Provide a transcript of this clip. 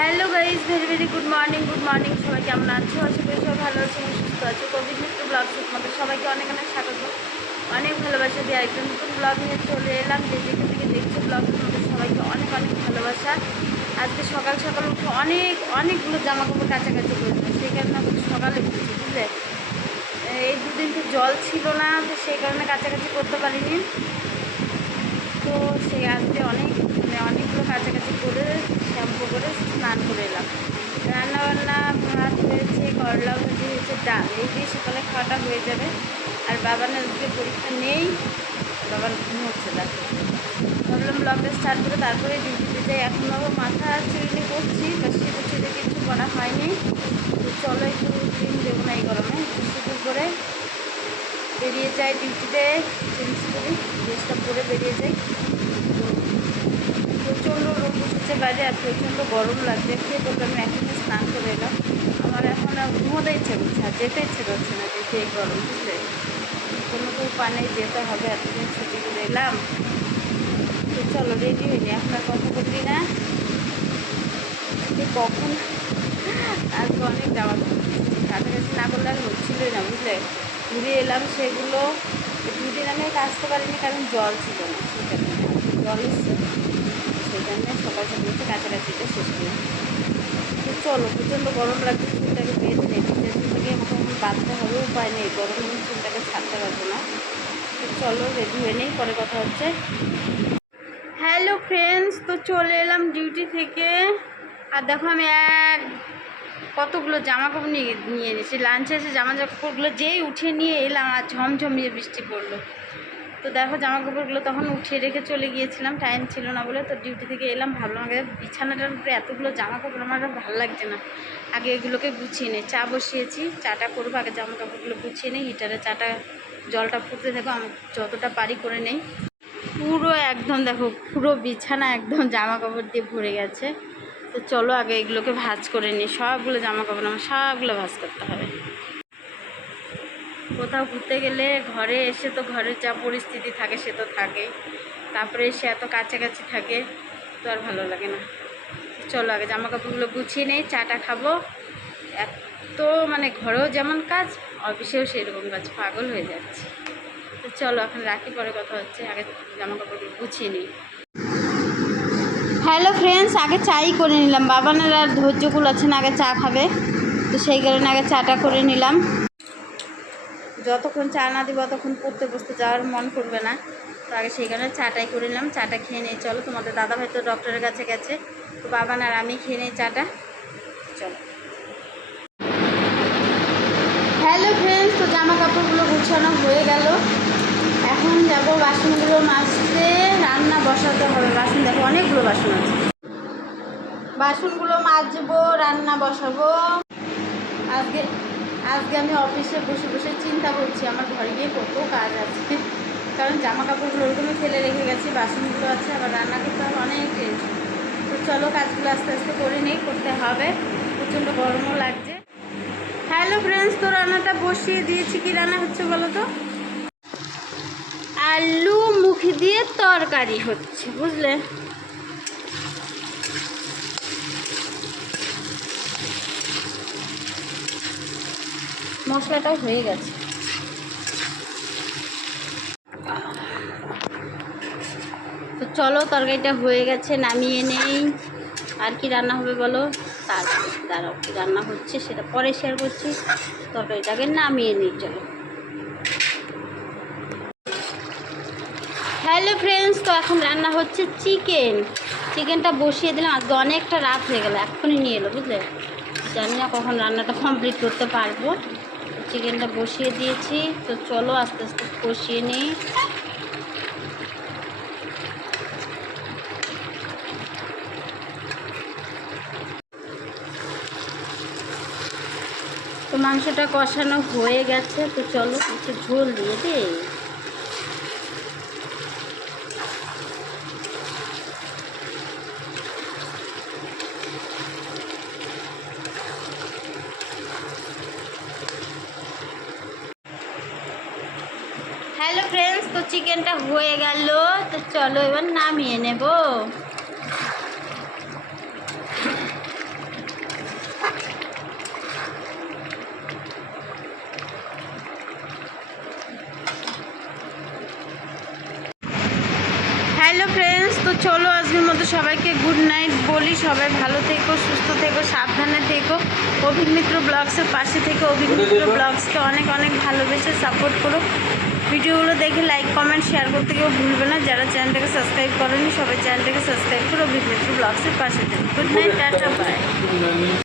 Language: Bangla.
Hello guys very very good morning good morning সবাই কেমন আছো? আশা করি সবাই ভালো আছে সুস্থ আছো। কোভিড মিত্র ব্লগ তোমাদের সবাইকে অনেক অনেক স্বাগত। অনেক ভালোবাসা দিয়ে আরেকটা নতুন ব্লগ নিয়ে চলে এলাম, যে যেখান থেকে দেখছ ব্লগ তোমাদের সবাইকে অনেক অনেক ভালোবাসা। আজকে সকাল সকাল উঠে অনেক, অনেকগুলো জামা কাপড় কাছাকাছি করেছে সেই কারণে আমাকে সকালে উঠেছি, বুঝলে? এই দুদিন তো জল ছিল না, তো সেই কারণে কাছাকাছি করতে পারিনি। তো সেই আজকে অনেক মানে অনেকগুলো কাছাকাছি করে, শ্যাম্পু করে স্নান করে এলাম। রান্না বান্না ভাত হয়েছে, করলা ভাজি হয়েছে, ডাল। এই দিয়ে সকালে খাওয়াটা হয়ে যাবে। আর বাবার আজকে পরীক্ষা নেই। বাবার ঘুমোচ্ছে দেখো ভাবলাম ব্লগটা স্টার্ট করে তারপরে ডিউটিতে যাই। এখন বাবা মাথা চুইলি করছি বা শীতে শীতে কিছু করা হয়নি। চলো একটু ক্রিম দেবো না এই গরমে। শুধু করে বেরিয়ে যাই ডিউটিতে। চেঞ্জ করি ড্রেসটা পরে বেরিয়ে যাই। প্রচণ্ড রোদ বসেছে বাইরে আর প্রচণ্ড গরম লাগছে। খেয়ে বলতে আমি এখনই স্নান করে এলাম। আমার এখন আর ঘুমোতে ইচ্ছে করছে আর যেতে ইচ্ছে করছে না দেখে এই গরম, বুঝলে? কোনো তো পানে যেতে হবে, এতদিন ছুটি করে এলাম। তো চলো রেডি হইনি আর কথা বললি না। যে কখন? আজকে অনেক যাওয়া কাছাকাছি না করলে আর হচ্ছিলই না, বুঝলে? ঘুরে এলাম সেগুলো। দুদিন আমি আসতে পারিনি কারণ জল ছিল না সেখানে জল এসছে। সেখানে সকাল সকাল উঠে কাছাকাছিটা শেষ করলাম। তো চলো, প্রচণ্ড গরম লাগছে, চুলটাকে বেঁধে নেই। ভিজে চুলটাকে মোটামুটি বাঁধতে হবে, উপায় নেই। গরম চুলটাকে ছাড়তে পারব না। তো চলো রেডি হয়ে নেই, পরে কথা হচ্ছে। হ্যালো ফ্রেন্ডস তো চলে এলাম ডিউটি থেকে। আর দেখো আমি এক, কতগুলো জামা কাপড় নিয়ে নিয়ে নিয়েছি লাঞ্চে এসে জামা কাপড়গুলো যেই উঠে নিয়ে এলাম, আর ঝমঝমিয়ে বৃষ্টি পড়ল। তো দেখো জামা কাপড়গুলো তখন উঠিয়ে রেখে চলে গিয়েছিলাম টাইম ছিল না বলে তো ডিউটি থেকে এলাম, ভাবলাম আগে বিছানাটার উপরে এতগুলো জামা কাপড় আমার ভালো লাগছে না। আগে এগুলোকে গুছিয়ে নেই চা বসিয়েছি, চাটা করব, আগে জামা কাপড়গুলো গুছিয়ে নেই হিটারে চাটা, জলটা ফুটতে দেখো আমি যতটা পারি করে নেই। পুরো একদম দেখো, পুরো বিছানা একদম জামা কাপড় দিয়ে ভরে গেছে। তো চলো আগে এগুলোকে ভাজ করে নিই সবগুলো জামা কাপড় আমার, সবগুলো ভাজ করতে হবে। কোথাও ঘুরতে গেলে ঘরে এসে তো ঘরের যা পরিস্থিতি থাকে সে তো থাকেই। তারপরে এসে এত কাছাকাছি থাকে, তো আর ভালো লাগে না। চলো আগে জামা কাপড়গুলো গুছিয়ে নেই, চাটা খাব। এত মানে ঘরেও যেমন কাজ, অফিসেও সেরকম কাজ, পাগল হয়ে যাচ্ছে। তো চলো এখন রাখি, পরে কথা হচ্ছে, আগে জামা কাপড়গুলো গুছিয়ে নিই। হ্যালো ফ্রেন্ডস আগে চাই করে নিলাম। বাবানের আর ধৈর্যকুল আছে না, আগে চা খাবে। তো সেই কারণে আগে চাটা করে নিলাম। যতক্ষণ চা না দিব, ততক্ষণ পড়তে বসতে যাওয়ার মন করবে না। তো আগে সেই কারণে চাটাই করে নিলাম, চাটা খেয়ে নিয়ে চলো। তোমাদের দাদা ভাই তো ডক্টরের কাছে গেছে। তো বাবান আর আমি খেয়ে নিই চাটা। চলো। হ্যালো ফ্রেন্ডস তো জামা কাপড়গুলো গুছানো হয়ে গেল। এখন যাব বাসনগুলো মাজতে। রান্না বসাতে হবে। বাসন দেখো, অনেকগুলো বাসন আছে। বাসনগুলো মাজবো, রান্না বসাবো। আজকে আজকে আমি অফিসে বসে বসে চিন্তা করছি, আমার ঘরে গিয়ে কত কাজ আছে। কারণ জামা কাপড়গুলো ওরকমই ফেলে রেখে গেছি, বাসনগুলো আছে, আবার রান্না করতে হবে অনেক তো চলো কাজগুলো আস্তে আস্তে করে নেই, করতে হবে। প্রচণ্ড গরমও লাগছে। হ্যালো ফ্রেন্ডস তো রান্নাটা বসিয়ে দিয়েছি, কি রান্না হচ্ছে বলো তো? আলু মুখ দিয়ে তরকারি হচ্ছে, বুঝলে? মশলাটাও হয়ে গেছে। তো চলো, তরকারিটা হয়ে গেছে, নামিয়ে নেই। আর কি রান্না হবে বলো? তার দাঁড়াও, কি রান্না হচ্ছে সেটা পরে শেয়ার করছি। তরকারিটাকে নামিয়ে নিই, চলো। হ্যালো ফ্রেন্ডস তো এখন রান্না হচ্ছে চিকেন চিকেনটা বসিয়ে দিলাম, আজকে অনেকটা রাত হয়ে গেল, এক্ষুনি নিয়ে এলো, বুঝলে? জানি না কখন রান্নাটা কমপ্লিট করতে পারব। চিকেনটা বসিয়ে দিয়েছি। তো চলো আস্তে আস্তে কষিয়ে নিই। তো মাংসটা কষানো হয়ে গেছে, তো চলো একটু ঝোল দিয়ে দিই। হ্যালো ফ্রেন্ডস তো চিকেনটা হয়ে গেল। তো চলো এবার নামিয়ে নেব। হ্যালো ফ্রেন্ডস, তো চলো আজকের মতো সবাইকে গুড নাইট বলি। সবাই ভালো থেকো, সুস্থ থেকো, সাবধানে থেকো। অভিক মিত্র ব্লগসের পাশে থেকে অভিক মিত্র ব্লগসকে অনেক অনেক ভালোবেসে সাপোর্ট করো। ভিডিওগুলো দেখে লাইক কমেন্ট শেয়ার করতে কেউ ভুলবে না। যারা চ্যানেলটাকে সাবস্ক্রাইব করেনি, সবাই চ্যানেলটাকে সাবস্ক্রাইব করো অভিক মিত্র ব্লগসের পাশে থেকে। Good night, tata bye